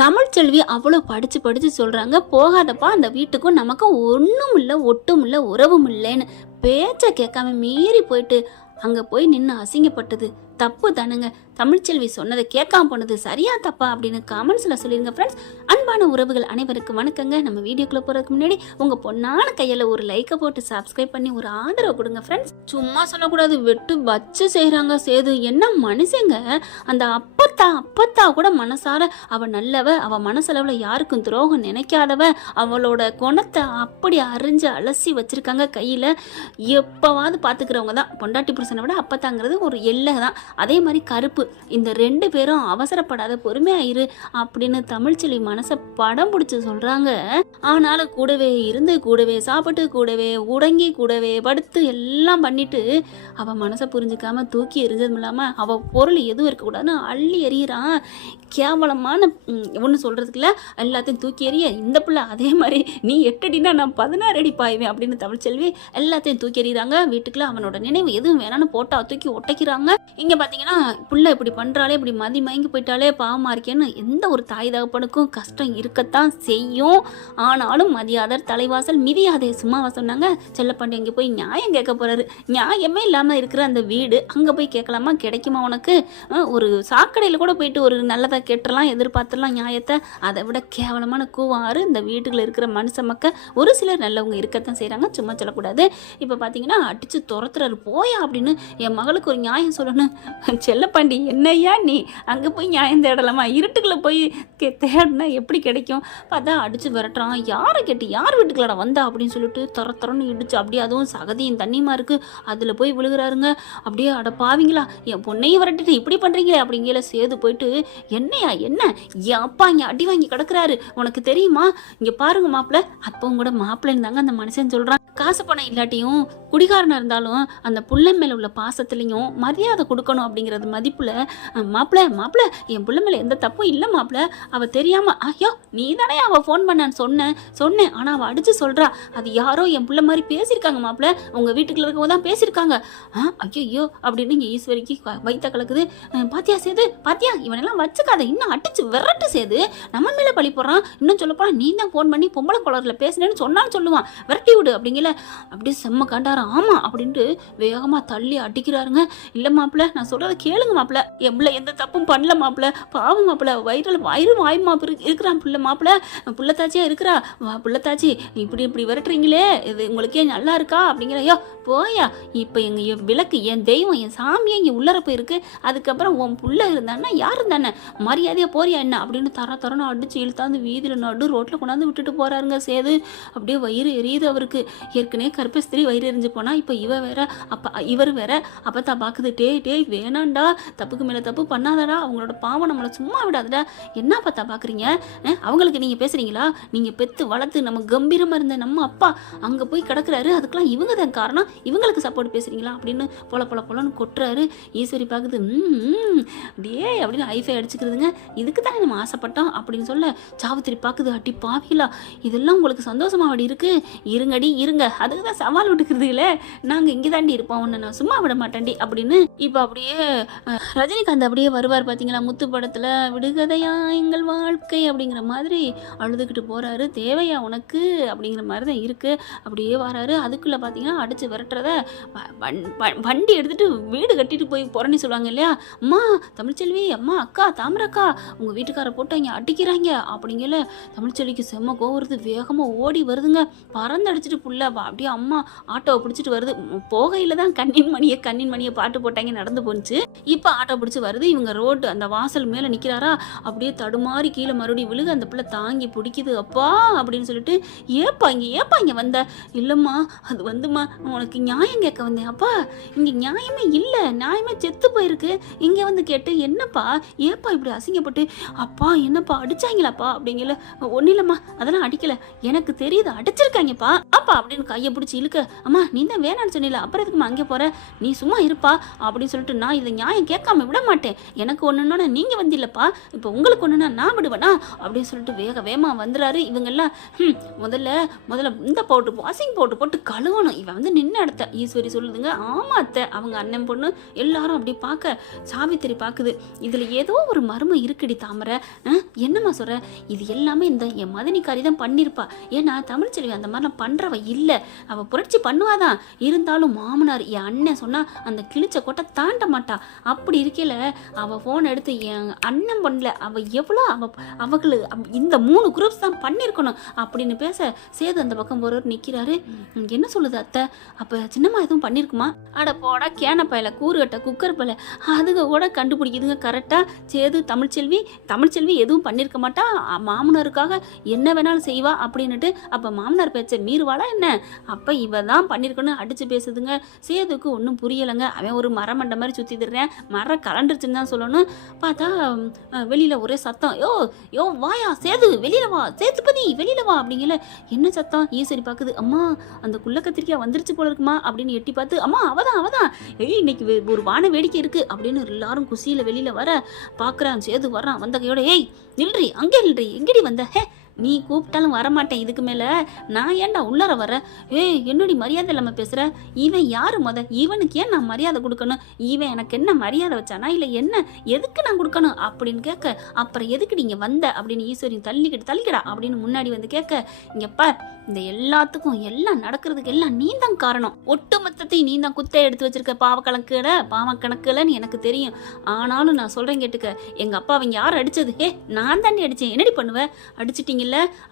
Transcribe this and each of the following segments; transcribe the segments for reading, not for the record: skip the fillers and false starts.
தமிழ்ச்செல்வி அவ்வளோ படிச்சு படிச்சு சொல்றாங்க, போகாதப்பா அந்த வீட்டுக்கும் நமக்கும் ஒன்றும் இல்லை ஒட்டும் இல்லை உறவும் இல்லைன்னு. பேச்சை கேட்காம மீறி போயிட்டு அங்கே போய் நின்று அசிங்கப்பட்டது தப்பு தானுங்க. தமிழ்ச்செல்வி சொன்னதை கேட்காம போனது சரியா தப்பா அப்படின்னு கமெண்ட்ஸில் சொல்லிடுங்க ஃப்ரெண்ட்ஸ். அன்பான உறவுகள் அனைவருக்கும் வணக்கங்க. நம்ம வீடியோக்குள்ளே போகிறதுக்கு முன்னாடி உங்கள் பொண்ணான கையில் ஒரு லைக்கை போட்டு சப்ஸ்கிரைப் பண்ணி ஒரு ஆதரவு கொடுங்க ஃப்ரெண்ட்ஸ். சும்மா சொல்லக்கூடாது, வெட்டு வச்சு செய்கிறாங்க சேது. என்ன மனுஷங்க, அந்த அப்பத்தா கூட மனசார அவள் நல்லவ, அவள் மனசளவில் யாருக்கும் துரோகம் நினைக்காதவ, அவளோட குணத்தை அப்படி அரிஞ்சு அலசி வச்சுருக்காங்க கையில். எப்போவாது பார்த்துக்கிறவங்க தான். பொண்டாட்டி புருஷனை விட அப்பத்தாங்கிறது ஒரு எல்லை தான். அதே மாதிரி கருப்பு, இந்த ரெண்டு பேரும் அவசரப்படாத பொறுமையாயிரு அப்படின்னு தமிழ்ச்செல்வி மனசை படம் பிடிச்சி சொல்றாங்க. ஆனாலும் கூடவே இருந்து கூடவே சாப்பிட்டு கூடவே உடங்கி கூடவே படுத்து எல்லாம் பண்ணிட்டு அவ மனசை புரிஞ்சுக்காம தூக்கி எரிஞ்சதும் இல்லாம அவ பொருள் எதுவும் இருக்கக்கூடாதுன்னு அள்ளி எறிகிறான். கேவலமான ஒன்று சொல்றதுக்குல எல்லாத்தையும் தூக்கி எறிய இந்த பிள்ளை அதே மாதிரி நீ 8 அடினா நான் 16 அடி பாய்வேன் அப்படின்னு தமிழ்ச்செல்வி எல்லாத்தையும் தூக்கி எறிகிறாங்க. வீட்டுக்குள்ள அவனோட நினைவு எதுவும் வேணான்னு போட்டா தூக்கி ஒட்டைக்கிறாங்க. இங்க பாத்தீங்கன்னா புள்ள இப்படி பண்றாளே, இப்படி மயங்கி போயிட்டாலே பாவமா இருக்கேன்னு எந்த ஒரு தாய் தகப்பனுக்கும் கஷ்டம் இருக்கத்தான் செய்யும். ஆனாலும் மதியாதர் தலைவாசல் மிதியாதே சும்மாவா சொன்னாங்க. செல்லப்பாண்டி அங்கே போய் நியாயம் கேட்க போறாரு. நியாயமே இல்லாம இருக்கிற அந்த வீடு அங்க போய் கேட்கலாமா? கிடைக்குமா உனக்கு? ஒரு சாக்கடையில கூட போயிட்டு ஒரு நல்லதை கேட்டுலாம் எதிர்பார்த்துலாம் நியாயத்தை. அதை விட கேவலமான கூவாறு இந்த வீட்டுக்குள்ள இருக்கிற மனுஷ மக்கள் ஒரு சிலர் நல்லவங்க இருக்கத்தான் செய்யறாங்க, சும்மா சொல்லக்கூடாது. இப்ப பாத்தீங்கன்னா அடிச்சு துரத்துறாரு. போயா அப்படின்னு என் மகளுக்கு ஒரு நியாயம் சொல்லணும். செல்லப்பாண்டி என்னையா நீ அங்கே போய் நியாயம் தேடலாமா? இருட்டுக்குள்ளே போய் தேடினா எப்படி கிடைக்கும்? பார்த்தா அடித்து விரட்டுறான். யாரை கேட்டு யார் வீட்டுக்குள்ளடா வந்தா அப்படின்னு சொல்லிட்டு தரன்னு இடிச்சு அப்படியே அதுவும் சகதியும் தண்ணியுமா இருக்குது அதில் போய் விழுகிறாருங்க. அப்படியே அட பாவீங்களா, என் பொண்ணையும் விரட்டிட்டு இப்படி பண்ணுறீங்களே அப்படிங்கிற சேது போயிட்டு என்னையா என்ன என் அப்பா இங்கே அடி வாங்கி கிடக்குறாரு உனக்கு தெரியுமா? இங்கே பாருங்க மாப்பிள்ள. அப்பவும் கூட மாப்பிள்ளைன்னு தாங்க அந்த மனுஷன் சொல்கிறான். காசு பணம் இல்லாட்டியும் குடிகாரனாக இருந்தாலும் அந்த புள்ள மேலே உள்ள பாசத்துலையும் மரியாதை கொடுக்கணும் அப்படிங்கிறது மதிப்புல மாப்பிள்ள என் புள்ள மேலே எந்த தப்பும் இல்லை மாப்பிள்ள, அவள் தெரியாம ஐயோ நீ தானே அவள் ஃபோன் பண்ணான்னு சொன்னேன் ஆனால் அவள் அடிச்சு சொல்றா அது யாரோ என் புள்ள மாதிரி பேசியிருக்காங்க மாப்பிள்ள, உங்கள் வீட்டுக்குள்ள இருக்கவங்க தான் பேசியிருக்காங்க. ஐயோ அப்படின்னு இங்கே ஈஸ்வரிக்கு வைத்த கலக்குது. பாத்தியா சேது, பாத்தியா இவனெல்லாம் வச்சுக்காத, இன்னும் அடிச்சு விரட்டு சேது, நம்ம மேலே பழி போடுறான். இன்னும் சொல்லப்போனா நீ தான் ஃபோன் பண்ணி பொம்பளை குளரில் பேசினேன்னு சொன்னான்னு சொல்லுவான், விரட்டி விடு அப்படிங்கல. அப்படியே செம்ம காண்டாரம். ஆமா அப்படின்ட்டு வேகமா தள்ளி அடிக்கிறாருங்க. இல்ல மாப்பிள்ள நான் சொல்றத கேளுங்க மாப்பிள்ள, என் பிள்ளை எந்த தப்பும் பண்ணல மாப்பிள்ள, பாவம் மாப்பிள்ள, வயிறு வாய் மாப்பு இருக்கிறான் பிள்ளை மாப்பிள்ள, புள்ளத்தாச்சியா இருக்கிறா புள்ளத்தாச்சி, இப்படி விரட்டுறீங்களே இது உங்களுக்கே நல்லா இருக்கா அப்படிங்கிற. ஐயோ போயா, இப்போ என் விளக்கு என் தெய்வம் என் சாமியே இங்கே உள்ளர போயிருக்கு, அதுக்கப்புறம் உன் புள்ள இருந்தான்னா யார் இருந்தானே மரியாதையா போறியா என்ன அப்படின்னு தரன்னு அடிச்சு இழுத்தாந்து வீதியில் நடு ரோட்டில் கொண்டாந்து விட்டுட்டு போறாருங்க சேது. அப்படியே வயிறு எரியுது அவருக்கு. ஏற்கனவே கருப்பஸ்திரி வயிறு எரிஞ்சு போனா இப்போ இவர் வேற அப்பத்தா பாக்குது. டேய் வேணாண்டா, தப்புக்கு மேல தப்பு பண்ணாதடா, அவங்களோட பாவம் நம்மளை சும்மா விடாதடா. என்ன பார்த்தா பாக்குறீங்க? அவங்களுக்கு நீங்க பேசுறீங்களா? நீங்க பெத்து வளர்த்து நம்ம கம்பீரமா இருந்த நம்ம அப்பா அங்க போய் கிடக்குறாரு, அதுக்கெல்லாம் இவங்க தான் காரணம், இவங்களுக்கு சப்போர்ட் பேசுறீங்களா அப்படின்னு பொலன்னு கொட்டுறாரு. ஈஸ்வரி பாக்குது. டே அப்படின்னு ஐஃபை அடிச்சுக்கிறதுங்க, இதுக்கு தானே நம்ம ஆசைப்பட்டோம் அப்படின்னு சொல்ல சாவித்திரி பாக்குது. அடி பாவிகளா, இதெல்லாம் உங்களுக்கு சந்தோஷமா அப்படி இருக்கு? இருங்க, அதுக்கு தான் சவால் விட்டுக்கிறதுல நாங்க இங்கே தாண்டி இருப்போம், உன்னை நான் சும்மா விட மாட்டேன்டி அப்படின்னு. இப்போ அப்படியே ரஜினிகாந்த் அப்படியே வருவார் பார்த்தீங்களா முத்து படத்தில், விடுகதையா எங்கள் வாழ்க்கை அப்படிங்கிற மாதிரி அழுதுகிட்டு போகிறாரு. தேவையா உனக்கு அப்படிங்கிற மாதிரி தான் இருக்குது. அப்படியே வராரு. அதுக்குள்ளே பார்த்தீங்கன்னா அடித்து விரட்டுறத வண்டி எடுத்துகிட்டு வீடு கட்டிட்டு போய் புறணி சொல்லுவாங்க இல்லையா, அம்மா தமிழ்ச்செல்வி, அம்மா அக்கா தாமரக்கா உங்கள் வீட்டுக்காரை போட்டு இங்கே அடிக்கிறாங்க அப்படிங்கல. தமிழ்ச்செல்விக்கு செம்ம கோவருது. வேகமாக ஓடி வருதுங்க. பறந்து அடிச்சுட்டு புள்ள அப்படியே அம்மா ஆட்டோவை பிடிச்சிட்டு வருது. போகையில தான் கண்ணின் மணியை பாட்டு போட்டாங்க, நடந்து போச்சு. இப்போ ஆட்டோ பிடிச்சி வருது. இவங்க ரோடு அந்த வாசல் மேலே நிற்கிறாரா, அப்படியே தடுமாறி கீழே மறுபடியும் விழுக. அந்த பிள்ளை தாங்கி பிடிக்குது. அப்பா அப்படின்னு சொல்லிட்டு ஏப்பா இங்கே வந்த? இல்லைம்மா அது வந்துமா உனக்கு நியாயம் கேட்க வந்தேன். அப்பா இங்கே நியாயமே இல்லை, நியாயமே செத்து போயிருக்கு. இங்கே வந்து கேட்டு என்னப்பா ஏப்பா இப்படி அசிங்கப்பட்டு? அப்பா என்னப்பா அடிச்சாங்களாப்பா அப்படிங்கல. ஒன்றும் இல்லைம்மா அதெல்லாம் அடிக்கல, எனக்கு தெரியுது அடிச்சிருக்காங்கப்பா அப்பா அப்படின்னு அப்படின்னு கையை பிடிச்சி இழுக்க, அம்மா நீ தான் வேணான்னு சொன்னில, அப்புறம் எதுக்குமா அங்கே போற, நீ சும்மா இருப்பா அப்படின்னு சொல்லிட்டு, நான் இதை நியாயம் கேட்காம விட மாட்டேன், எனக்கு ஒன்றுன்னா நீங்கள் வந்தில்லப்பா, இப்போ உங்களுக்கு ஒன்றுனா நான் விடுவேனா அப்படின்னு சொல்லிட்டு வேகமாக வந்துடுறாரு. இவங்கெல்லாம் முதல்ல இந்த பவுட்ரு வாஷிங் பவுட்ரு போட்டு கழுவணும், இவன் வந்து நின்று இடத்த ஈஸ்வரி சொல்லுதுங்க. ஆமா அத்தை, அவங்க அண்ணன் பொண்ணு எல்லாரும் அப்படி பார்க்க, சாவித்திரி பார்க்குது, இதில் ஏதோ ஒரு மர்மம் இருக்குடி தாமரை, என்னம்மா சொல்கிற, இது எல்லாமே இந்த என் மதனிக்காரி தான் பண்ணியிருப்பா, ஏன்னா தமிழ்ச்செல்வி அந்த மாதிரிலாம் பண்ணுறவ இல்லை, அவள் புரட்சி பண்ணுவாதான், இருந்தாலும் மாமனார் என் அண்ணன் சொன்னால் அந்த கிழிச்ச கொட்டை தாண்ட மாட்டா, அப்படி இருக்கையில் அவள் ஃபோன் எடுத்து என் அண்ணன் பண்ணல, அவள் எவ்வளோ அவங்களுக்கு இந்த 3 குரூப்ஸ் தான் பண்ணியிருக்கணும் அப்படின்னு பேச, சேது அந்த பக்கம் போகிறவர் நிற்கிறாரு. என்ன சொல்லுது அத்தை, அப்போ சின்னம்மா எதுவும் பண்ணியிருக்குமா, அட போட கேனப்பையில் கூறுகட்ட குக்கர் பையில அதுக கூட கண்டுபிடிக்குதுங்க கரெக்டாக. சேது தமிழ்ச்செல்வி எதுவும் பண்ணியிருக்க மாட்டா, மாமனாருக்காக என்ன வேணாலும் செய்வா அப்படின்னுட்டு, அப்போ மாமனார் பேச்சை மீறுவாளா என்ன, அப்போ இவ தான் பண்ணியிருக்கணும் அடித்து பேசுதுங்க. சேதுக்கு ஒன்றும் புரியலைங்க, அவன் ஒரு மரமண்டை மாதிரி சுற்றி திடுறேன், மரம் கலண்டுருச்சுன்னு தான் சொல்லணும். பார்த்தா வெளியில் ஒரே சத்தம், யோ வாயா சேது, வெளியில் வா, சேதுபதி வெளியில் வா அப்படிங்கல. என்ன சத்தம், ஈஸ்வரி பார்க்குது, அம்மா அந்த குள்ள கத்திரிக்காய் வந்துருச்சு போல இருக்குமா அப்படின்னு எட்டி பார்த்து, அம்மா அவதான் இன்னைக்கு ஒரு வான வேடிக்கை இருக்கு அப்படின்னு எல்லாரும் குசியில் வெளியில் வர பார்க்குறான். சேது வர்றான், வந்த கையோட, நில்றி அங்கே நில்றி, எங்கடி வந்த, நீ கூப்பிட்டாலும் வரமாட்டேன், இதுக்கு மேலே நான் ஏன்டா உள்ளார வர, என்னடி மரியாதை இல்லாமல் பேசுகிற, இவன் யார் இவனுக்கு ஏன் நான் மரியாதை கொடுக்கணும், இவன் எனக்கு என்ன மரியாதை வச்சானா இல்லை என்ன, எதுக்கு நான் கொடுக்கணும் அப்படின்னு கேட்க, அப்புறம் எதுக்கு நீங்கள் வந்த அப்படின்னு ஈஸ்வரி தள்ளிக்கடா அப்படின்னு முன்னாடி வந்து கேட்க, இங்கப்பா இந்த எல்லாத்துக்கும் எல்லாம் நடக்கிறதுக்கு எல்லாம் நீ தான் காரணம், ஒட்டுமொத்தத்தையும் நீ தான் குத்தை எடுத்து வச்சிருக்க, பாவக்கணக்குலன்னு எனக்கு தெரியும், ஆனாலும் நான் சொல்கிறேன் கேட்டுக்க, எங்கள் அப்பா அவங்க யார் அடித்தது, நான் தாண்டி அடித்தேன், என்னடி பண்ணுவேன், அடிச்சிட்டிங்க,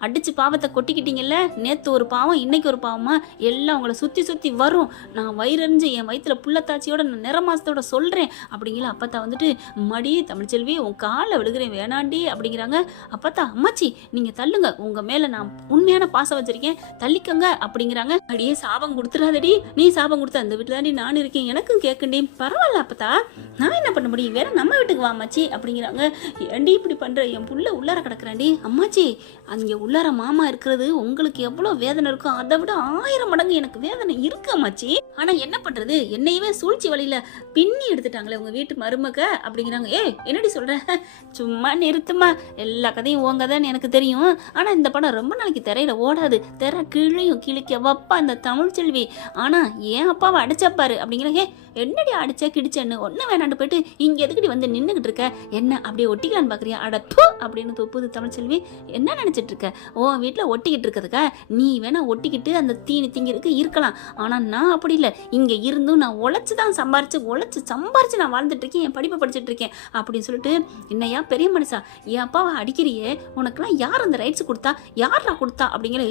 அடிச்சு பாவத்தை கொட்டிக்கிட்டீங்கல்ல, நேத்து ஒரு பாவம் இன்னைக்கு ஒரு பாவமா, எல்லாம் உங்களை சுத்தி வரும், நான் வயிறறிஞ்சு என் வயிற்றுல புள்ளத்தாச்சியோட நான் நிறமாசத்தோட சொல்றேன் அப்படிங்கிற. அப்பத்தா வந்துட்டு, மடி தமிழ்ச்செல்வி உன் காலில் விழுகிறேன் வேணாண்டி அப்படிங்கிறாங்க. அப்பத்தா, அம்மாச்சி நீங்க தள்ளுங்க, உங்க மேல நான் உண்மையான பாசம் வச்சிருக்கேன், தள்ளிக்கங்க அப்படிங்கிறாங்க. அடியே சாபம் கொடுத்துடாதடி, நீ சாபம் கொடுத்த அந்த வீட்டுல தாண்டி நான் இருக்கேன், எனக்கும் கேட்கண்டி, பரவாயில்ல அப்பத்தா, நான் என்ன பண்ண முடியும், வேற நம்ம வீட்டுக்கு வா அம்மாச்சி அப்படிங்கிறாங்க. ஏண்டி இப்படி பண்ற, என் புள்ள உள்ளார கிடக்குறாண்டி, அம்மாச்சி அங்கே உள்ளார மாமா இருக்கிறது உங்களுக்கு எவ்வளோ வேதனை இருக்கும், அதை விட 1000 மடங்கு எனக்கு வேதனை இருக்கு அம்மாச்சி, ஆனால் என்ன பண்ணுறது, என்னையவே சூழ்ச்சி வழியில் பின்னி எடுத்துட்டாங்களே உங்கள் வீட்டு மருமக அப்படிங்கிறாங்க. என்னடி சொல்கிற, சும்மா நிறுத்துமா, எல்லா கதையும் ஓங்கதான்னு எனக்கு தெரியும், ஆனால் இந்த படம் ரொம்ப நாளைக்கு திரையில ஓடாது, திரை கிழிக்க வைப்பா இந்த தமிழ்ச்செல்வி, ஆனால் ஏன் அப்பாவை அடிச்சப்பாரு அப்படிங்கிறாங்க. என்னடி அடிச்ச கிடிச்சன்னு ஒன்று வேணாண்டு போயிட்டு இங்கே எதுக்கடி வந்து நின்றுக்கிட்டு இருக்க, என்ன அப்படியே ஒட்டிக்கலான்னு பார்க்குறியா, அடப்பு அப்படின்னு தொப்புது தமிழ்ச்செல்வி, என்ன நினச்சிட்டு இருக்க, உன் வீட்டில் ஒட்டிக்கிட்டு இருக்கிறதுக்கா, நீ வேணா ஒட்டிக்கிட்டு அந்த தீனி திங்கிறதுக்கு இருக்கலாம், ஆனால் நான் அப்படி இல்லை, இங்கே இருந்தும் நான் உழைச்சி சம்பாரிச்சு நான் வாழ்ந்துட்டு இருக்கேன், என் படிப்பை படிச்சுட்டு இருக்கேன் அப்படின்னு சொல்லிட்டு, என்னையா பெரிய மனுஷா என் அப்பாவை அடிக்கிறியே, உனக்குலாம் யார் அந்த ரைட்ஸ் கொடுத்தா, யாரா கொடுத்தா அப்படிங்கிற,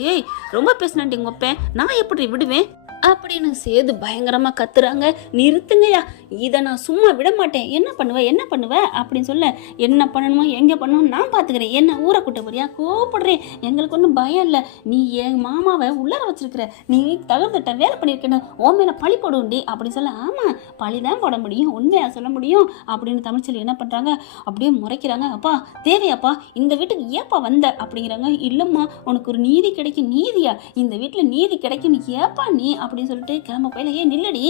ரொம்ப பேசினாண்டி உங்க அப்பேன், நான் எப்படி விடுவேன் அப்படின்னு சேது பயங்கரமா கத்துறாங்க. நிறுத்துங்கய்யா, இதை நான் சும்மா விட மாட்டேன், என்ன பண்ணுவ அப்படின்னு சொல்ல, என்ன பண்ணணுமோ எங்க பண்ணணும் நான் பாத்துக்கிறேன், என்ன ஊரை கூட்ட போறியா, கோபப்படுறேன், எங்களுக்கு ஒன்றும் பயம் இல்லை, நீ என் மாமாவை உள்ளார வச்சிருக்கிற, நீ தகுந்த வேலை பண்ணியிருக்கணும், உன் மேல பழி போடுண்டி அப்படின்னு சொல்ல, ஆமா பழிதான் போட முடியும், உண்மையா சொல்ல முடியும் அப்படின்னு தமிழ்ச்செல்வி என்ன பண்றாங்க, அப்படியே முறைக்கிறாங்க. அப்பா தேவையாப்பா, இந்த வீட்டுக்கு ஏப்பா வந்த அப்படிங்கிறாங்க. இல்லம்மா, உனக்கு ஒரு நீதி கிடைக்கும், நீதியா இந்த வீட்டுல நீதி கிடைக்கும், ஏப்பா நீ அப்படின்னு சொல்லிட்டு கிளம்ப போயில, நில்லடி,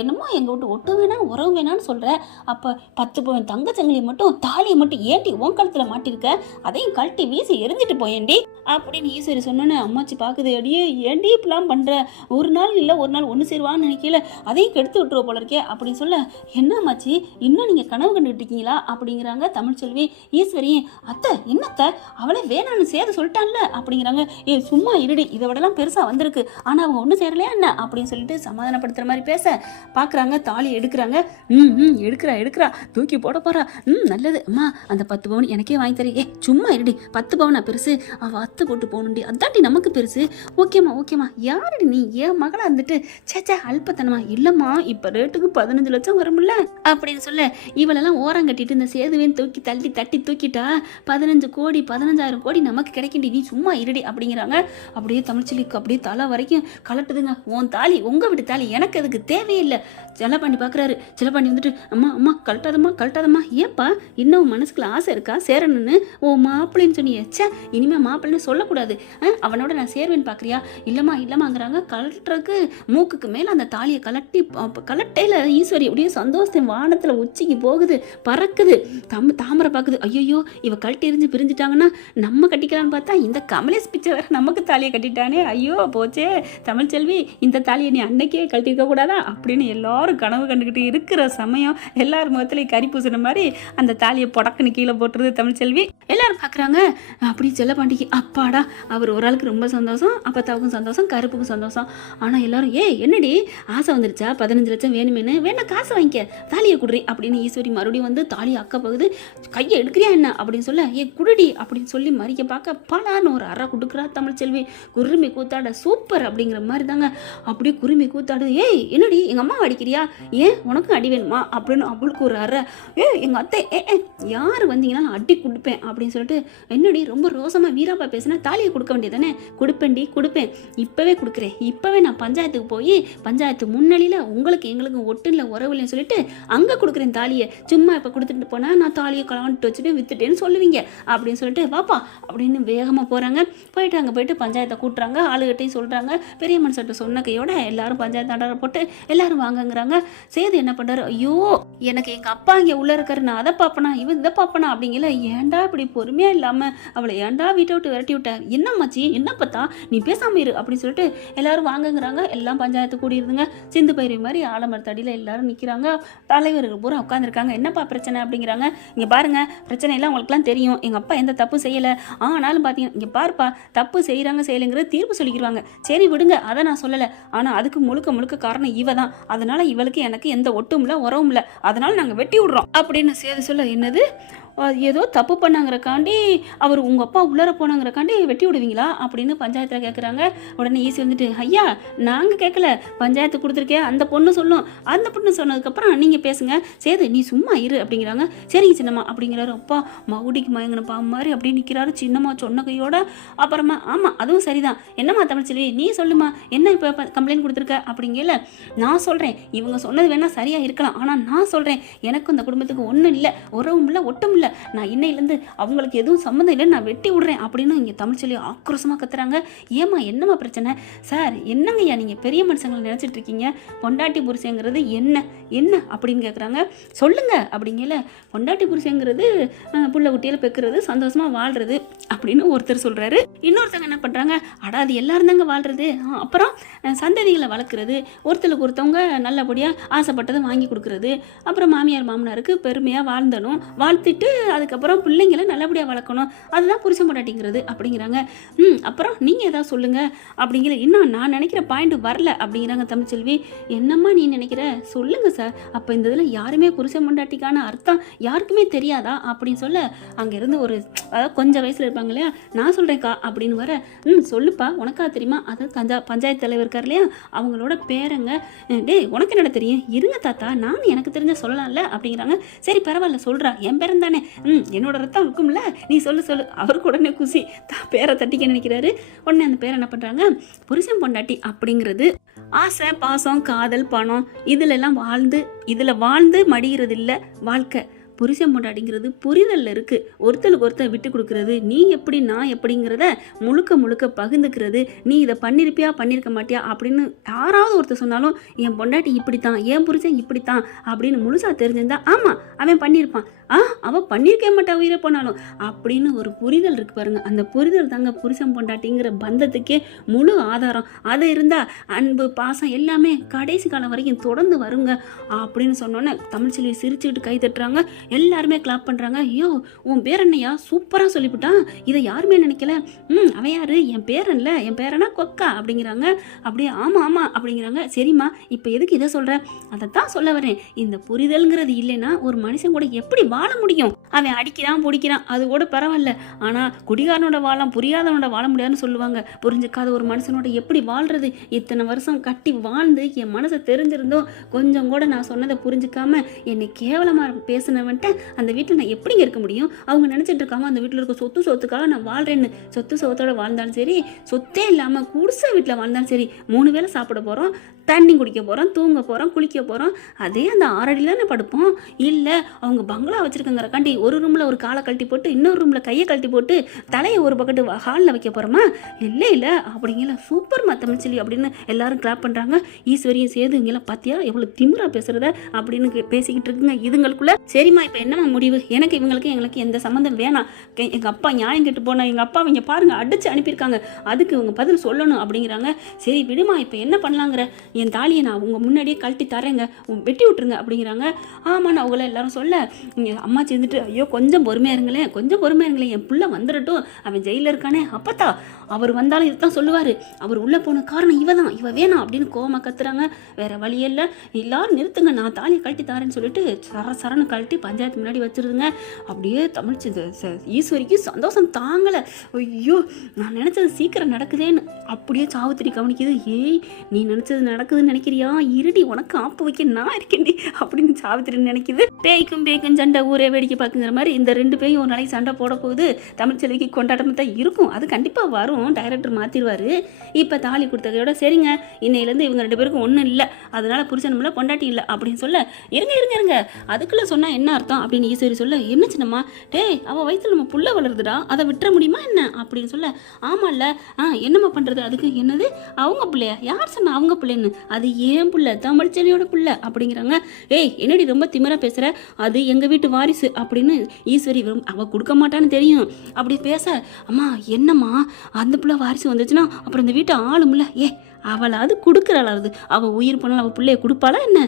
என்னமோ எங்க விட்டு ஒட்டு வேணா உறவு வேணான்னு சொல்ற, அப்ப 10 பவன் தங்க சங்கிலியை மட்டும் தாலியை மட்டும் ஏண்டி உன் கழுத்துல மாட்டிருக்க, அதையும் கழட்டி வீசி எரிஞ்சிட்டு போயேண்டி அப்படின்னு ஈஸ்வரி சொன்னோன்னே அம்மாச்சி பாக்குது, அடியே ஏண்டி இப்பெல்லாம் பண்ற, ஒரு நாள் ஒன்று சேருவான்னு நினைக்கல, அதையும் கெடுத்து விட்டுருவ போல இருக்கே அப்படின்னு சொல்ல, என்ன அம்மாச்சி இன்னும் நீங்க கனவு கண்டுட்டு இருக்கீங்களா அப்படிங்கிறாங்க தமிழ்ச்செல்வி. ஈஸ்வரி, அத்தை என்னத்த அவளே வேணான்னு சேது சொல்லிட்டான்ல அப்படிங்கிறாங்க. சும்மா இருடி, இதை விடலாம் பெருசா வந்திருக்கு, ஆனா அவங்க ஒன்றும் சேரலையா என்ன அப்படின்னு சொல்லிட்டு சமாதானப்படுத்துற மாதிரி பேச பார்க்குறாங்க. தாலி எடுக்கிறாங்க. எடுக்கிறா தூக்கி போட போறா. நல்லது அம்மா, அந்த 10 பவுன் எனக்கே வாங்கி தரேன். சும்மா இருடி, 10 பவுனா பெருசு, அவள் அத்து போட்டு போகணுண்டி, அதாண்டி நமக்கு பெருசு. ஓகேம்மா யாருடி நீ, என் மகளா இருந்துட்டு சேச்சா அல்பத்தனமா இல்லம்மா இப்ப ரேட்டுக்கு 15 லட்சம் வரும்ல அப்படின்னு சொல்ல இவளெல்லாம் ஓரம் கட்டிட்டு இந்த சேதுவேன் தூக்கி தட்டி தூக்கிட்டா 15 கோடி 15,000 கோடி நமக்கு கிடைக்கின்றி, நீ சும்மா இருடி அப்படிங்கிறாங்க. அப்படியே தமிழ்ச்செல்விக்கு அப்படியே தலை வரைக்கும் கலட்டுதுங்க. உன் தாலி உங்க வீட்டு தாலி எனக்கு அதுக்கு தேவையில்லை. செல்லப்பாண்டி பார்க்குறாரு. செல்லப்பாண்டி வந்துட்டு அம்மா அம்மா கழட்டாதம்மா ஏப்பா இன்னும் மனசுக்குள்ள ஆசை இருக்கா சேரணும்னு? ஓ மாப்பிள்ளைன்னு சொன்னியே, சே இனிமே மாப்பிள்ளைன்னு சொல்லக்கூடாது, அவனோட நான் சேருவேன்னு பார்க்குறியா? இல்லம்மாங்கிறாங்க. கலட்டுறதுக்கு மூக்குக்கு மேலே அந்த தாலியை கலட்டையில் ஈஸ்வரி அப்படியே சந்தோஷம் வானத்தில் உச்சிக்கு போகுது, பறக்குது. தாமரை பார்க்குது. ஐயோ இவ கழட்டி எரிஞ்சு பிரிஞ்சுட்டாங்கன்னா நம்ம கட்டிக்கலான்னு பார்த்தா இந்த கமலேஷ் பிச்சை வேற நமக்கு தாலியை கட்டிட்டானே, ஐயோ போச்சே தமிழ்ச்செல்வி, இந்த தாலியை நீ அன்னைக்கே கழட்டிருக்க கூடாதா அப்படின்னு எல்லாரும் கனவு கண்டுக்கிட்டு இருக்கிற சமயம் எல்லாரும் முகத்துலேயும் கறி பூசின மாதிரி அந்த தாலியை புடக்குன்னு கீழே போட்டுருது தமிழ்ச்செல்வி. எல்லாரும் பார்க்குறாங்க. அப்படி செல்லப்பாண்டிக்கு அப்பாடா அவர் ஒரு ஆளுக்கு ரொம்ப சந்தோஷம், அப்பத்தாவுக்கும் சந்தோஷம், கருப்புக்கும் சந்தோஷம். ஆனால் எல்லாரும் என்னடி ஆசை வந்துருச்சா 15 லட்சம் வேணுமேனு, வேணா காசை வாங்கிக்க தாலியை குடுறி அப்படின்னு ஈஸ்வரி மறுபடியும் வந்து தாலியை அக்க போகுது. கையை எடுக்கிறியா என்ன அப்படின்னு சொல்ல குடுடி அப்படின்னு சொல்லி மறிக்க பார்க்க பலான்னு ஒரு அறை கொடுக்குறா தமிழ்ச்செல்வி. குருமி கூத்தாட சூப்பர் அப்படிங்கிற மாதிரி தாங்க. அப்படியே குருமி கூத்தாடு. என்னடி எங்கள் அம்மா அடிக்கிறியா, ஏன் உனக்கும் அடி வேணுமா அப்படின்னு அவளுக்கு ஒரு அறை. எங்கள் அத்தை யார் வந்தீங்கன்னா நான் அடி கொடுப்பேன் அப்படின்னு சொல்லிட்டு, என்னடி ரொம்ப ரோசமாக வீராப்பா பேசினா தாலியை கொடுக்க வேண்டியதானே? கொடுப்பேன் இப்போவே கொடுக்குறேன், இப்போவே நான் பஞ்சாயத்துக்கு போய் பஞ்சாயத்து முன்னணியில் உங்களுக்கு எங்களுக்கு ஒட்டு இல்லை உறவு இல்லைன்னு சொல்லிட்டு அங்கே கொடுக்குறேன் தாலியை. சும்மா இப்போ கொடுத்துட்டு போனால் நான் தாலியை கலவான்ட்டு வச்சுட்டு வித்துட்டேன்னு சொல்லுவீங்க அப்படின்னு சொல்லிட்டு வாப்பா அப்படின்னு வேகமாக போகிறாங்க. போயிட்டு அங்கே போயிட்டு பஞ்சாயத்தை கூட்டுறாங்க. ஆளுகிட்டையும் சொல்கிறாங்க. பெரிய மனுஷர்கிட்ட சொன்ன கையோட எல்லாரும் பஞ்சாயத்து ஆர்டரை போட்டு எல்லாரும் வாங்கங்கிறாங்க. சேது என்ன பண்ணுறாரு, ஐயோ எனக்கு எங்கள் அப்பா இங்கே உள்ளே இருக்காரு, நான் அதை பார்ப்பனா இவன் இதை பார்ப்பனா அப்படிங்கல. ஏன்டா இப்படி பொறுமையாக இல்லாமல் அவளை ஏன்டா வீட்டை விட்டு விரட்டி விட்ட, என்ன மச்சி என்ன பார்த்தா நீ பேசாமல் இரு அப்படின்னு சொல்லிட்டு எல்லாரும் வாங்கங்கிறாங்க. எல்லாம் பஞ்சாயத்து கூடியிருதுங்க. சிந்து பயிரை மாதிரி ஆலமரத்தடியில் எல்லாரும் நிற்கிறாங்க. தலைவர்கள் பூரா உட்காந்துருக்காங்க. என்னப்பா பிரச்சனை அப்படிங்கிறாங்க. இங்கே பாருங்க பிரச்சனை எல்லாம் உங்களுக்குலாம் தெரியும், எங்கள் அப்பா எந்த தப்பு செய்யலை, ஆனாலும் பார்த்தீங்கன்னா இங்கே பாருப்பா தப்பு செய்யலைங்கிறது தீர்ப்பு சொல்லிக்கிடுவாங்க. சரி விடுங்க, அதை நான் சொல்லலை, ஆனால் அதுக்கு முழுக்க காரணம் இவ தான், அதனால இவளுக்கு எனக்கு எந்த ஒட்டும் இல்லை உறவும் இல்லை, அதனால நாங்கள் வெட்டி விடுறோம் அப்படின்னு சேது சொல்ல, என்னது ஏதோ தப்பு பண்ணாங்கிறக்காண்டி அவர் உங்கள் அப்பா உள்ளர போனாங்கிறக்காண்டி வெட்டி விடுவீங்களா அப்படின்னு பஞ்சாயத்தில் கேட்குறாங்க. உடனே ஈஸி வந்துட்டு, ஐயா நாங்கள் கேட்கல, பஞ்சாயத்து கொடுத்துருக்கேன் அந்த பொண்ணு சொல்லும், அந்த பொண்ணு சொன்னதுக்கப்புறம் நீங்கள் பேசுங்க, சேது நீ சும்மா இரு அப்படிங்கிறாங்க. சரிங்க சின்னம்மா அப்படிங்கிறாரு. அப்பா மகுடிக்கு மயங்கின பாம்பு மாதிரி அப்படி நிற்கிறாரு சின்னம்மா சொன்ன கையோட. அப்புறமா ஆமாம் அதுவும் சரிதான், என்னம்மா தமிழ்ச்செல்வி நீ சொல்லுமா, என்ன இப்போ கம்ப்ளைண்ட் கொடுத்துருக்க அப்படிங்கல. நான் சொல்கிறேன் இவங்க சொன்னது வேணால் சரியாக இருக்கலாம், ஆனால் நான் சொல்கிறேன் எனக்கு இந்த குடும்பத்துக்கு ஒன்றும் இல்லை, உறவும் இல்லை ஒட்டும் இல்லை, நான் இன்னையிலேருந்து அவங்களுக்கு எதுவும் சம்மந்தம் இல்லை, நான் வெட்டி விடுறேன் அப்படின்னு இங்கே தமிழ்ச்செல்வி ஆக்ரோஷமாக கத்துறாங்க. ஏமா என்னம்மா பிரச்சனை? சார் என்னங்கய்யா நீங்கள் பெரிய மனுஷங்களை நினச்சிட்டு இருக்கீங்க, பொண்டாட்டி புருஷங்கிறது என்ன அப்படின்னு கேட்குறாங்க. சொல்லுங்க அப்படிங்கல. பொண்டாட்டி புருஷங்கிறது புள்ள குட்டியில் பெக்கிறது, சந்தோஷமாக வாழ்கிறது அப்படின்னு ஒருத்தர் சொல்கிறாரு. இன்னொருத்தவங்க என்ன பண்ணுறாங்க, அடாது எல்லாரும் தாங்க வாழ்கிறது, அப்புறம் சந்ததிகளை வளர்க்குறது, ஒருத்தருக்கு ஒருத்தவங்க நல்லபடியாக ஆசைப்பட்டதை வாங்கி கொடுக்குறது, அப்புறம் மாமியார் மாமனாருக்கு பெருமையாக வாழ்ந்தணும், வாழ்த்திட்டு அதுக்கப்புறம் பிள்ளைங்களை நல்லபடியாக வளர்க்கணும், அதுதான் புருஷன் பொண்டாட்டிங்கிறது அப்படிங்கிறாங்க. அப்புறம் நீங்கள் ஏதாவது சொல்லுங்கள் அப்படிங்கிற. இன்னும் நான் நினைக்கிற பாயிண்ட் வரல அப்படிங்கிறாங்க தமிழ்ச்செல்வி. என்னம்மா நீ நினைக்கிற சொல்லுங்க சார், அப்போ இந்த இதில் யாருமே புருஷன் பொண்டாட்டிக்கான அர்த்தம் யாருக்குமே தெரியாதா அப்படின்னு சொல்ல, அங்கேருந்து ஒரு அதாவது கொஞ்சம் வயசில் இருப்பாங்க இல்லையா, நான் சொல்கிறேன்க்கா அப்படின்னு வர, சொல்லுப்பா உனக்கா தெரியுமா, அது பஞ்சாயத்து தலைவர் இருக்கார் இல்லையா அவங்களோட பேரங்க. உனக்கு என்ன தெரியும், இருங்க தாத்தா நான் எனக்கு தெரிஞ்ச சொல்லலாம்ல அப்படிங்கிறாங்க. சரி பரவாயில்ல சொல்கிறா, என் பேரன் தானே, என்னோட ரத்தம் இருக்கும்ல, நீ சொல்லு. அவருக்கு உடனே குசி பேரை தட்டிக்க நினைக்கிறாரு. உடனே அந்த பேரை என்ன பண்ணுறாங்க, புருஷன் பொண்டாட்டி அப்படிங்கிறது ஆசை பாசம் காதல் பணம் இதில் வாழ்ந்து மடிகிறது இல்லை வாழ்க்கை. புருஷன் பொண்டாட்டிங்கிறது புரிதலில் இருக்குது, ஒருத்தருக்கு ஒருத்தர் விட்டு கொடுக்குறது, நீ எப்படி நான் எப்படிங்கிறத முழுக்க பகிர்ந்துக்கிறது. நீ இதை பண்ணியிருக்க மாட்டியா அப்படின்னு யாராவது ஒருத்தர் சொன்னாலும் என் பொண்டாட்டி இப்படித்தான் என் புருஷன் இப்படித்தான் அப்படின்னு முழுசாக தெரிஞ்சிருந்தா ஆமாம் அவன் பண்ணியிருப்பான், அவன் பண்ணியிருக்க மாட்டா உயிரை போனாலும் அப்படின்னு ஒரு புரிதல் இருக்குது பாருங்க. அந்த புரிதல் தாங்க புருஷன் பொண்டாட்டிங்கிற பந்தத்துக்கே முழு ஆதாரம். அது இருந்தால் அன்பு பாசம் எல்லாமே கடைசி காலம் வரைக்கும் தொடர்ந்து வருங்க அப்படின்னு சொன்னோன்னே தமிழ்ச்செல்வி சிரிச்சுக்கிட்டு கை தட்டுறாங்க. எல்லாருமே கிளாப் பண்ணுறாங்க. ஐயோ உன் பேரண்ணையா சூப்பராக சொல்லிவிட்டான், இதை யாருமே நினைக்கல. அவன் யாரு? என் பேரன்ல, என் பேரனா கொக்கா அப்படிங்கிறாங்க. அப்படியே ஆமாம் ஆமாம் அப்படிங்கிறாங்க. சரிம்மா இப்போ எதுக்கு இதை சொல்கிற? அதை தான் சொல்ல வரேன், இந்த புரிதல்ங்கிறது இல்லைன்னா ஒரு மனுஷன் கூட எப்படி வாழ முடியும்? அவன் அடிக்கிறான் பிடிக்கிறான் அது கூட பரவாயில்ல, ஆனால் குடிகாரனோட வாழலாம் புரியாதவனோட வாழ முடியாதுன்னு சொல்லுவாங்க. புரிஞ்சுக்காத ஒரு மனுஷனோட எப்படி வாழ்றது? இத்தனை வருஷம் கட்டி வாழ்ந்து என் மனசை தெரிஞ்சிருந்தோம் கொஞ்சம் கூட நான் சொன்னதை புரிஞ்சுக்காம என்னை கேவலமாக பேசினவன்ட்ட அந்த வீட்டில் நான் எப்படிங்க இருக்க முடியும்? அவங்க நினச்சிட்டு இருக்காம அந்த வீட்டில் இருக்க சொத்துக்காக நான் வாழ்கிறேன்னு. சொத்தோட வாழ்ந்தாலும் சரி, சொத்தே இல்லாமல் குடிசை வீட்டில் வாழ்ந்தாலும் சரி, 3 வேளை சாப்பிட போகிறோம், தண்ணி குடிக்க போகிறோம், தூங்க போகிறோம், குளிக்க போகிறோம், அதே அந்த 6 அடியில் தானே படுப்போம். இல்லை அவங்க பங்களா வச்சுருக்கங்கிறக்காண்டி ஒரு ரூமில் ஒரு காலை கழட்டி போட்டு இன்னொரு ரூமில் கையை கழட்டி போட்டு தலையை ஒரு பக்கத்து ஹாலில் வைக்க போகிறோமா? இல்லை அப்படிங்கிற சூப்பர் தமிழ்ச்செல்வி அப்படின்னு எல்லாரும் கிளாப் பண்ணுறாங்க. ஈஸ்வரியும் சேது இங்கெல்லாம் பார்த்தியா எவ்வளோ திமிரா பேசுகிறத அப்படின்னு பேசிக்கிட்டு இருக்குங்க இதுங்களுக்குள்ள. சரிம்மா இப்போ என்னம்மா முடிவு? எனக்கு எங்களுக்கு எந்த சம்மந்தம் வேணாம். எங்கள் அப்பா நியாயம் கெட்டு போனால் எங்கள் அப்பா இங்கே பாருங்கள் அடித்து அனுப்பியிருக்காங்க, அதுக்கு இவங்க பதில் சொல்லணும் அப்படிங்கிறாங்க. சரி விடுமா, இப்போ என்ன பண்ணலாங்கிற? என் தாலியை நான் உங்கள் முன்னாடியே கழட்டி தரேங்க, வெட்டி விட்டுருங்க அப்படிங்கிறாங்க. ஆமாம் அவங்கள எல்லாரும் சொல்ல அம்மா சேர்ந்துட்டு ஐயோ கொஞ்சம் பொறுமையாக இருங்களேன், என் புள்ள வந்துடட்டும், அவன் ஜெயிலில் இருக்கானே அப்பத்தா, அவர் வந்தாலும் இதுதான் சொல்லுவார், அவர் உள்ளே போன காரணம் இவ வேணாம் அப்படின்னு கோவமாக கத்துறாங்க. வேற வழியே இல்லை, எல்லாரும் நிறுத்துங்க, நான் தாலியை கழட்டி தாரேன்னு சொல்லிட்டு சரன்னு கழட்டி பஞ்சாயத்து முன்னாடி வச்சிருதுங்க. அப்படியே தமிழ்ச்சி ஈஸ்வரிக்கு சந்தோஷம் தாங்கலை. ஐயோ நான் நினச்சது சீக்கிரம் நடக்குதேன்னு அப்படியே சாவுத்திரி கவனிக்குது. ஏய் நீ நினச்சது நடக்குதுன்னு நினைக்கிறியா? இருடி உனக்கு ஆப்பு வைக்க நான் இருக்கேன்டி அப்படின்னு சாவித்திரின்னு நினைக்குது. பேய்க்கும் சண்டை ஊரே வேடிக்கை பார்க்குங்கிற மாதிரி இந்த 2 பேயும் ஒரு நாளைக்கு சண்டை போட போகுது. தமிழ்ச்செல்விக்கு கொண்டாட்டமாக தான் இருக்கும், அது கண்டிப்பாக வரும், டைரக்டர் மாற்றிடுவார். இப்போ தாலி கொடுத்ததையோட சரிங்க இன்னையிலேருந்து இவங்க 2 பேருக்கும் ஒன்றும் இல்லை, அதனால புருஷனும் இல்லை பொண்டாட்டி இல்லை அப்படின்னு சொல்ல, இருங்க அதுக்குள்ளே சொன்னால் என்ன அர்த்தம் அப்படின்னு ஈஸ்வரி சொல்ல, என்ன சின்னம்மா டேய் அவள் வயிற்றுல நம்ம புள்ள வளருதுடா, அதை விட்டுற முடியுமா என்ன அப்படின்னு சொல்ல, ஆமாம்ல என்னம்மா பண்ணுறது, அதுக்கு என்னது அவங்க பிள்ளையா? யார் சொன்னா அவங்க பிள்ளைன்னு? அது ஏன் புள்ள, தமிழ்ச்செல்வியோட புள்ள அப்படிங்கிறாங்க. ஏய் என்னடி ரொம்ப திமிரா பேசுகிற, அது எங்கள் வீட்டு வாரிசு அப்படின்னு ஈஸ்வரி அவள் கொடுக்க மாட்டான்னு தெரியும் அப்படி பேச, அம்மா என்னம்மா அந்த பிள்ளை வாரிசு வந்துச்சுன்னா அப்புறம் இந்த வீட்டை ஆளும்ல, அவளாவது கொடுக்குறாளாவது, அவள் உயிர் பண்ணாலும் அவள் பிள்ளைய கொடுப்பாளா என்ன?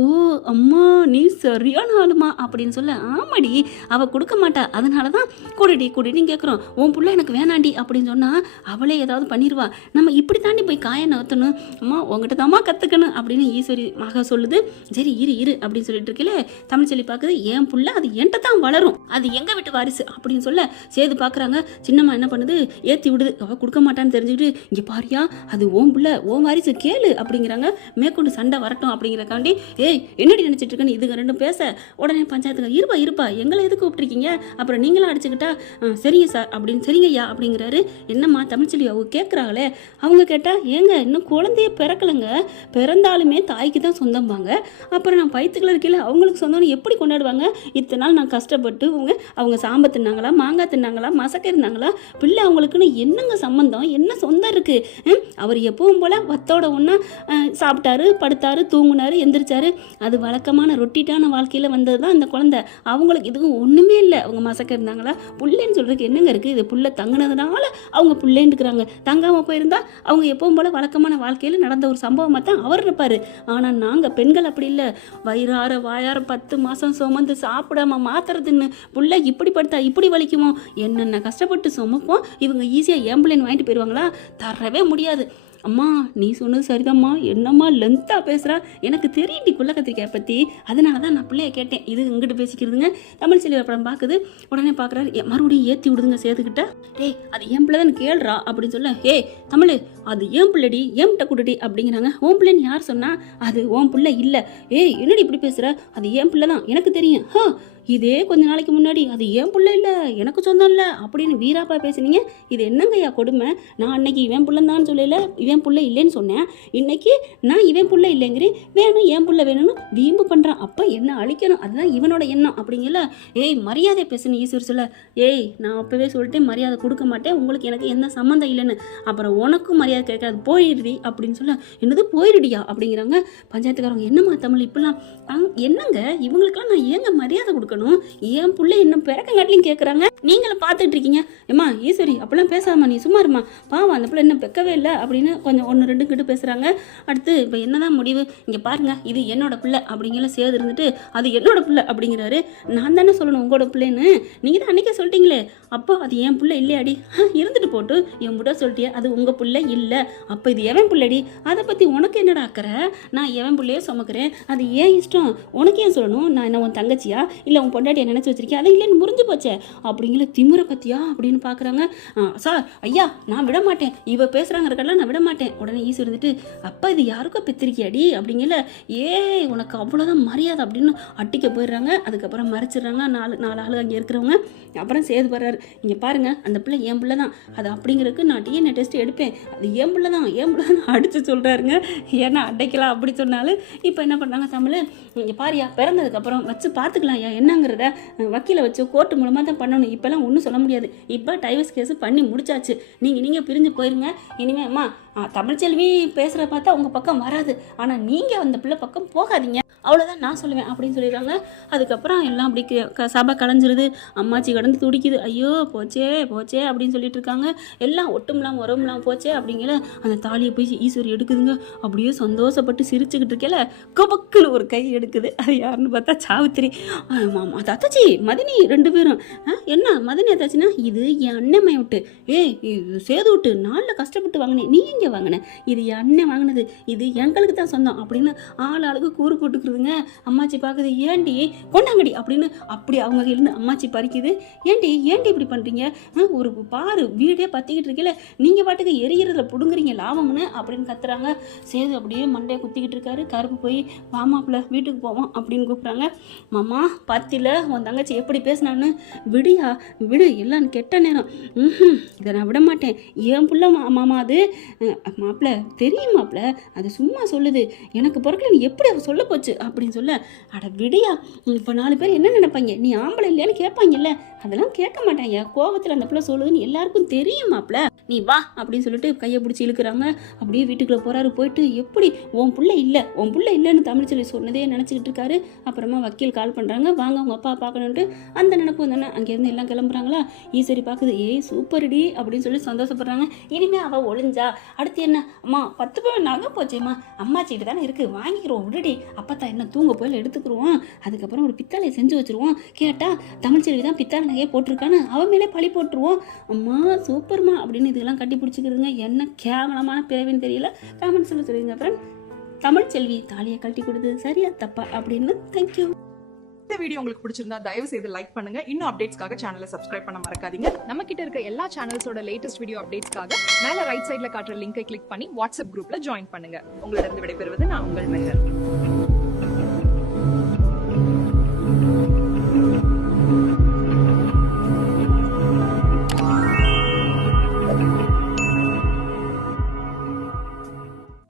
ஓ அம்மா நீ சரியான ஆளுமா அப்படின்னு சொல்ல, ஆமாடி அவள் கொடுக்க மாட்டா, அதனால தான் கூடின்னு கேட்குறோம். உன் பிள்ளை எனக்கு வேணாண்டி அப்படின்னு சொன்னால் அவளே ஏதாவது பண்ணிடுவா, நம்ம இப்படி தாண்டி போய் காய நகர்த்தணும், அம்மா உங்ககிட்ட தாம்மா கற்றுக்கணும் அப்படின்னு ஈஸ்வரி மக சொல்லுது. சரி இரு அப்படின்னு சொல்லிட்டு இருக்கல, தமிழ்ச்செல்வி பார்க்குது, என் பிள்ளை அது என்கிட்ட தான் வளரும், அது எங்கள் வீட்டு வாரிசு அப்படின்னு சொல்ல, சேது பார்க்குறாங்க. சின்னம்மா என்ன பண்ணுது, ஏற்றி விடுது, அவள் கொடுக்க மாட்டான்னு தெரிஞ்சுக்கிட்டு, இங்கே பாரியா அது ஓன் பிள்ளை ஓன் வாரிசு கேளு அப்படிங்கிறாங்க. மேற்கொண்டு சண்டை வரட்டும் அப்படிங்கிறக்காண்டி, ஏய் என்னடி நினச்சிட்டு இருக்கேன்னு இதுங்க 2 பேச, உடனே பஞ்சாயத்துக்கு இருப்பா எங்களை எதுக்கு கூப்பிட்டுருக்கீங்க, அப்புறம் நீங்களும் அடிச்சுக்கிட்டா சரிங்க சார் அப்படின்னு, சரிங்கய்யா அப்படிங்கிறாரு. என்னம்மா தமிழ்ச்செல்வி அவங்க கேட்குறாங்களே, அவங்க கேட்டால் ஏங்க இன்னும் குழந்தைய பிறக்கலைங்க, பிறந்தாலுமே தாய்க்கு தான் சொந்தம்பாங்க, அப்புறம் நான் வயிற்றுக்குள்ள இருக்கையில் அவங்களுக்கு சொந்தம்னு எப்படி கொண்டாடுவாங்க? இத்தனை நாள் நான் கஷ்டப்பட்டு அவங்க சாம்பை தின்னாங்களா, மாங்காய் தின்னாங்களா, மசக்க இருந்தாங்களா, பிள்ளை அவங்களுக்குன்னு என்னங்க சம்மந்தம், என்ன சொந்தம் இருக்குது? அவர் எப்பவும் போல் வத்தோட ஒன்றா சாப்பிட்டாரு, படுத்தாரு, தூங்குனாரு, எந்திரிச்சாரு, அது வழக்கமான ரொட்டிட்டான வாழ்க்கையில் வந்தது தான் இந்த குழந்தை. அவங்களுக்கு இதுவும் ஒன்றுமே இல்லை, அவங்க மசக்க இருந்தாங்களா, புள்ளைன்னு சொல்கிறதுக்கு என்னங்க இருக்குது? இது புள்ள தங்கினதுனால அவங்க புள்ளைன்னு இருக்கிறாங்க, தங்காமல் போயிருந்தா அவங்க எப்பவும் போல் வழக்கமான வாழ்க்கையில் நடந்த ஒரு சம்பவமாக தான் அவர் இருப்பார். ஆனால் நாங்கள் பெண்கள் அப்படி இல்லை, வயிறார வாயார 10 மாதம் சுமந்து சாப்பிடாம மாத்திரதுன்னு புள்ள இப்படி படுத்தா இப்படி வலிக்குமோ, என்னென்ன கஷ்டப்பட்டு சுமப்போம், இவங்க ஈஸியாக ஏம்புலன் வாங்கிட்டு போயிடுவாங்களா? தரவே முடியாது. அம்மா நீ சொன்னது சரிதாம்மா, என்னம்மா லென்த்தாக பேசுகிறா, எனக்கு தெரியும் நீ குள்ள கத்திரிக்காய் பற்றி, அதனால தான் நான் பிள்ளைய கேட்டேன், இது இங்கிட்டு பேசிக்கிறதுங்க. தமிழ்ச்செல்வி படம் பார்க்குது, உடனே பார்க்குறாரு, மறுபடியும் ஏற்றி விடுதுங்க சேதுக்கிட்ட. டேய் அது ஏன் பிள்ளை தான் கேள்றா அப்படின்னு சொல்ல, தமிழ் அது ஏன் பிள்ளைடி, ஏன்ட்ட கூடடி அப்படிங்கிறாங்க. ஓன் பிள்ளைன்னு யார் சொன்னா? அது ஓன் பிள்ளை இல்லை. என்னடி இப்படி பேசுகிற, அது ஏன் பிள்ளை தான் எனக்கு தெரியும். இதே கொஞ்ச நாளைக்கு முன்னாடி அது ஏன் பிள்ளை இல்லை எனக்கு சொந்தம் இல்லை அப்படின்னு வீராப்பா பேசுனீங்க, இது என்னங்கய்யா கொடுமை? நான் அன்னைக்கு இவன் பிள்ளைந்தான்னு சொல்லல, இவன் பிள்ளை இல்லைன்னு சொன்னேன், இன்னைக்கு நான் இவன் பிள்ளை இல்லைங்கிறேன், வேணும் என் பிள்ளை வேணும்னு வீம்பு பண்ணுறான், அப்போ என்ன அழிக்கணும், அதுதான் இவனோட எண்ணம் அப்படிங்கல. மரியாதை பேசுன்னு ஈஸ்வர் சொல்ல, நான் அப்போவே சொல்லிட்டேன் மரியாதை கொடுக்க மாட்டேன், உங்களுக்கு எனக்கு எந்த சம்மந்தம் இல்லைன்னு, அப்புறம் உனக்கும் மரியாதை கேட்காது போயிடுடி அப்படின்னு சொல்ல, என்னது போயிடுடியா அப்படிங்கிறாங்க. பஞ்சாயத்துக்காரங்க என்னம்மா தமிழ் இப்பெல்லாம் என்னங்க இவங்களுக்கெல்லாம் நான் ஏங்க மரியாதை கொடுக்க கொடுக்கணும். என் புள்ள இன்னும் பிறக்கங்காட்டிலையும் கேட்குறாங்க. நீங்களும் பார்த்துட்டு இருக்கீங்க. ஏம்மா ஈஸ்வரி அப்படிலாம் பேசாமா, நீ சும்மா இருமா, பாவம் அந்த பிள்ளை இன்னும் பெக்கவே இல்லை அப்படின்னு கொஞ்சம் 1-2 கிட்ட பேசுகிறாங்க. அடுத்து இப்போ என்னதான் முடிவு, இங்கே பாருங்க இது என்னோட பிள்ளை அப்படிங்கிற சேது இருந்துட்டு அது என்னோட பிள்ளை அப்படிங்கிறாரு. நான் தானே சொல்லணும் உங்களோட பிள்ளைன்னு, நீங்கள் தான் அன்றைக்கே சொல்லிட்டீங்களே, அப்போ அது என் பிள்ளை இல்லையாடி, இருந்துட்டு போட்டு என் முட்டை சொல்லிட்டியா அது உங்கள் பிள்ளை இல்லை, அப்போ இது எவன் பிள்ளைடி, அதை பற்றி உனக்கு என்னடா அக்கறை, நான் எவன் பிள்ளையே சுமக்கிறேன், அது ஏன் இஷ்டம், உனக்கு ஏன் சொல்லணும், நான் என்ன உன் தங்கச்சியா இல்லை உன் பொண்டாட்டியை நினச்சி வச்சிருக்கேன், அதை இல்லைன்னு முறிஞ்சு போச்சே அப்படிங்கிற திமுறை பற்றியா அப்படின்னு பார்க்குறாங்க. சார் ஐயா நான் விட மாட்டேன், இவ பேசுகிறாங்கிறக்கெல்லாம் நான் விட மாட்டேன். உடனே ஈஸி இருந்துட்டு அப்பா இது யாருக்கோ பித்திருக்கியாடி அப்படிங்கல, ஏய் உனக்கு அவ்வளோதான் மரியாதை அப்படின்னு அட்டிக்க போயிடுறாங்க. அதுக்கப்புறம் மறைச்சிடுறாங்க 4 ஆள் அங்கே இருக்கிறவங்க. அப்புறம் சேது போடுறாரு, இங்கே பாருங்க அந்த பிள்ளை என் பிள்ளை தான், அது அப்படிங்கிறதுக்கு நான் டிஎன்ஏ டெஸ்ட் எடுப்பேன், அது என் பிள்ளை தான் அடித்து சொல்கிறாருங்க. ஏன்னா அடைக்கலாம் அப்படி சொன்னாலும் இப்போ என்ன பண்ணுறாங்க தமிழ், இங்கே பாரியா பிறந்ததுக்கப்புறம் வச்சு பார்த்துக்கலாம் ஐயா என்னங்கிறத வக்கீலை வச்சு கோர்ட்டு மூலமாக தான் பண்ணணும், இப்போல்லாம் ஒன்றும் சொல்ல முடியாது, இப்போ டைவர்ஸ் கேஸ் பண்ணி முடிச்சாச்சு, நீங்கள் பிரிஞ்சு போயிருங்க. இனிமேல் அம்மா தமிழ்ச்செல்வி பேசுகிற பார்த்தா உங்கள் பக்கம் வராது, ஆனால் நீங்கள் அந்த பிள்ளை பக்கம் போகாதீங்க, அவ்வளோதான் நான் சொல்லுவேன் அப்படின்னு சொல்லிடுறாங்க. அதுக்கப்புறம் எல்லாம் அப்படி சபை கலைஞ்சிருது. அம்மாச்சி கடந்து துடிக்குது, ஐயோ போச்சே போச்சே அப்படின்னு சொல்லிட்டு இருக்காங்க. எல்லாம் ஒட்டும்லாம் உரம்லாம் போச்சே அப்படிங்கிற அந்த தாலியை போய் ஈஸ்வரி எடுக்குதுங்க. அப்படியே சந்தோஷப்பட்டு சிரிச்சுக்கிட்டு இருக்கல கொபக்குன்னு ஒரு கை எடுக்குது. அது யாருன்னு பார்த்தா சாவித்திரி. மாமா தாத்தாச்சி மதினி 2 பேரும். என்ன மதினி தாத்தாச்சின்னா, இது என் அண்ணன் விட்டு, இது சேது விட்டு நாளில் கஷ்டப்பட்டு வாங்கினேன், நீ எங்கே வாங்கினேன், இது என் அண்ணன் வாங்கினது, இது எங்களுக்கு தான் சொந்தம் அப்படின்னு ஆளுக்கு கூறு போட்டுக்கிறது. அம்மாச்சி பார்க்குது, ஏண்டி கொண்டாங்கடி அப்படின்னு அப்படி அவங்க கையிலேருந்து அம்மாச்சி பறிக்குது. ஏண்டி இப்படி பண்ணுறீங்க, ஒரு பாரு வீடே பற்றிக்கிட்டு இருக்கல, நீங்கள் பாட்டுக்கு எரிகிறதுல பிடுங்குறீங்க லாபம்னு அப்படின்னு கத்துறாங்க. சேது அப்படியே மண்டையை குத்திக்கிட்டு இருக்காரு. கருப்பு போய் மாமாப்பிள்ள வீட்டுக்கு போவோம் அப்படின்னு கூப்பிட்றாங்க. மாமா பத்தியில் உன் தங்கச்சி எப்படி பேசினான்னு, விடியா விடு எல்லாம் கெட்ட நேரம், இதை நான் விட மாட்டேன், என் புள்ள மாமா அது மாப்பிள்ள தெரியும் மாப்பிள்ள, அது சும்மா சொல்லுது, எனக்கு பிறக்கல நீ எப்படி அவ சொல்ல போச்சு அப்படின்னு சொல்ல, அட விடியா இப்போ 4 பேர் என்ன நினைப்பாங்க, நீ ஆம்பளை இல்லையான்னு கேட்பாங்கல்ல, அதெல்லாம் கேட்க மாட்டாங்க, கோபத்தில் அந்த பிள்ளை சொல்லுதுன்னு எல்லாருக்கும் தெரியும் மாப்பிள்ள, நீ வா அப்படின்னு சொல்லிட்டு கையை பிடிச்சி இழுக்கிறாங்க. அப்படியே வீட்டுக்குள்ளே போகிறாரு. போயிட்டு எப்படி உன் பிள்ளை இல்லைன்னு தமிழ்ச்செல்வி சொன்னதே நினச்சிக்கிட்டு இருக்காரு. அப்புறமா வக்கீல் கால் பண்ணுறாங்க, வாங்க உங்கள் அப்பா பார்க்கணுன்ட்டு. அந்த நினைப்பு தானே அங்கேருந்து எல்லாம் கிளம்புறாங்களா. ஈஸ்வரி பார்க்குது, சூப்பர்டி அப்படின்னு சொல்லி சந்தோஷப்படுறாங்க. இனிமேல் அவள் ஒளிஞ்சா அடுத்து என்ன, அம்மா 10 பவுன் நகை போச்சேம்மா, அம்மாச்சிட்டு தானே இருக்குது வாங்கிக்கிறோம் விடுடி, அப்போ என்ன தூங்க போயில எடுத்துக்கிடுவோம், அதுக்கப்புறம் ஒரு பித்தாலையை செஞ்சு வச்சுருவோம், கேட்டால் தமிழ்ச்செல்வி தான் பித்தாலை நகையை போட்டிருக்கான்னு அவன் மேலே பழி போட்டுருவோம், அம்மா சூப்பர்மா அப்படின்னு இதெல்லாம் கட்டி பிடிச்சிக்கிறதுங்க. என்ன கேவலமான பிறவின்னு தெரியல, காமெண்ட்ஸில் சொல்லுங்க ஃப்ரெண்ட். தமிழ்ச்செல்வி தாலியை கட்டி கொடுத்தது சரியா தப்பா அப்படின்னு. தேங்க்யூ. இந்த வீடியோ உங்களுக்கு பிடிச்சிருந்தா தயவு செய்து லைக் பண்ணுங்க. இன்னும் அப்டேட்ஸ்க்காக சேனலை சப்ஸ்கிரைப் பண்ண மறக்காதீங்க. நம்ம கிட்ட இருக்க எல்லா சேனல்ஸோட லேட்டஸ்ட் வீடியோ அப்டேட்ஸ்க்காக மேல ரைட் சைடுல காட்டுற லிங்கை கிளிக் பண்ணி வாட்ஸ்அப் குரூப்ல ஜாயின் பண்ணுங்க. உங்களிடம் விடைபெறுவது நான் உங்கள் மெஹர்.